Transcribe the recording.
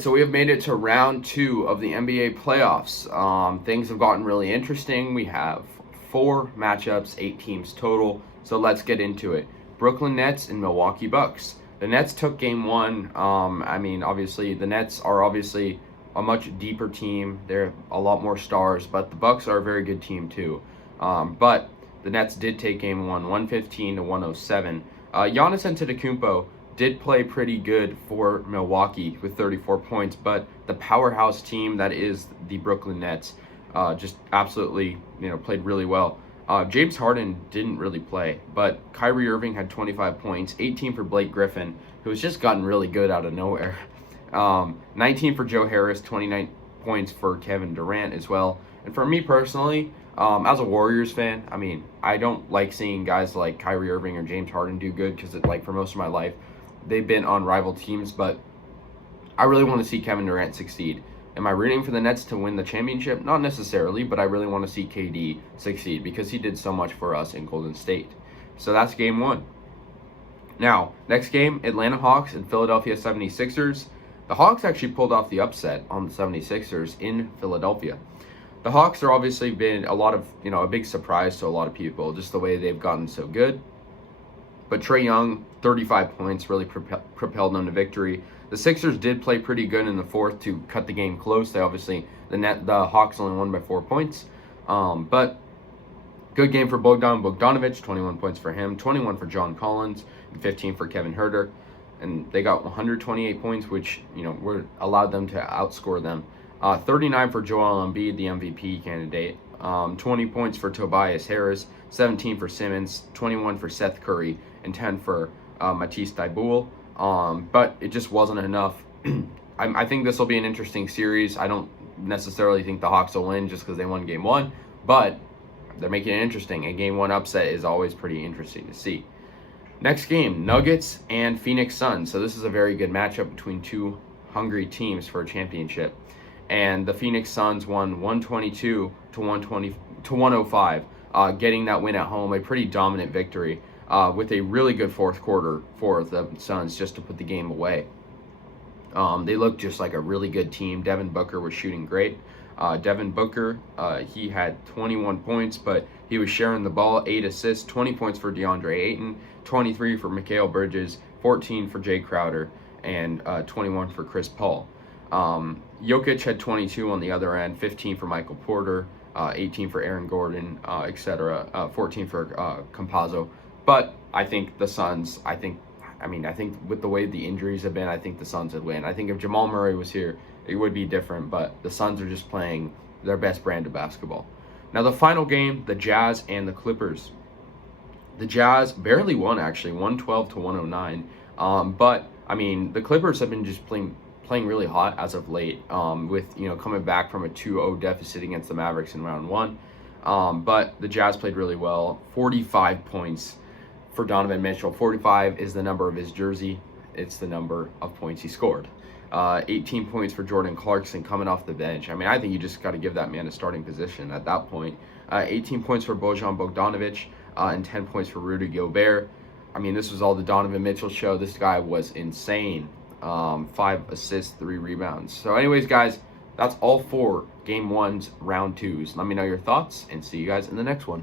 right, so we have made it to round 2 of the NBA playoffs. Things have gotten really interesting. We have 4 matchups, 8 teams total. So let's get into it. Brooklyn Nets and Milwaukee Bucks. The Nets took game 1. Obviously, the Nets are obviously a much deeper team. They're a lot more stars, but the Bucks are a very good team too. But the Nets did take game 1, 115 to 107. Giannis Antetokounmpo did play pretty good for Milwaukee with 34 points, but the powerhouse team that is the Brooklyn Nets just absolutely, played really well. James Harden didn't really play, but Kyrie Irving had 25 points, 18 for Blake Griffin, who has just gotten really good out of nowhere. 19 for Joe Harris, 29 points for Kevin Durant as well. And for me personally, as a Warriors fan, I don't like seeing guys like Kyrie Irving or James Harden do good because, for most of my life, they've been on rival teams, but I really want to see Kevin Durant succeed. Am I rooting for the Nets to win the championship? Not necessarily, but I really want to see KD succeed because he did so much for us in Golden State. So that's game 1. Now, next game, Atlanta Hawks and Philadelphia 76ers. The Hawks actually pulled off the upset on the 76ers in Philadelphia. The Hawks are obviously been a big surprise to a lot of people, just the way they've gotten so good. But Trae Young, 35 points, really propelled them to victory. The Sixers did play pretty good in the fourth to cut the game close. The Hawks only won by 4 points. But good game for Bogdanovic, 21 points for him, 21 for John Collins, and 15 for Kevin Huerter. And they got 128 points, which, allowed them to outscore them. 39 for Joel Embiid, the MVP candidate. 20 points for Tobias Harris, 17 for Simmons, 21 for Seth Curry, and 10 for Matisse Thybulle. But it just wasn't enough. I think this will be an interesting series. I don't necessarily think the Hawks will win just because they won game 1, but they're making it interesting. A game 1 upset is always pretty interesting to see. Next game, Nuggets and Phoenix Suns. So this is a very good matchup between two hungry teams for a championship. And the Phoenix Suns won 122 to 105, getting that win at home, a pretty dominant victory with a really good fourth quarter for the Suns just to put the game away. They looked just like a really good team. Devin Booker was shooting great. Devin Booker, he had 21 points, but he was sharing the ball, 8 assists, 20 points for DeAndre Ayton, 23 for Mikal Bridges, 14 for Jay Crowder, and 21 for Chris Paul. Jokic had 22 on the other end, 15 for Michael Porter, 18 for Aaron Gordon, etc., 14 for Campazzo. But I think the Suns, I think with the way the injuries have been, I think the Suns would win. I think if Jamal Murray was here, it would be different, but the Suns are just playing their best brand of basketball. Now the final game, the Jazz and the Clippers. The Jazz barely won, actually, 112 to 109. But the Clippers have been just playing really hot as of late, with coming back from a 2-0 deficit against the Mavericks in round 1. But the Jazz played really well. 45 points for Donovan Mitchell. 45 is the number of his jersey. It's the number of points he scored. 18 points for Jordan Clarkson coming off the bench. I think you just got to give that man a starting position at that point. 18 points for Bojan Bogdanovic, and 10 points for Rudy Gobert. This was all the Donovan Mitchell show. This guy was insane. 5 assists, 3 rebounds. So anyways, guys, that's all for game 1's round 2s. Let me know your thoughts and see you guys in the next one.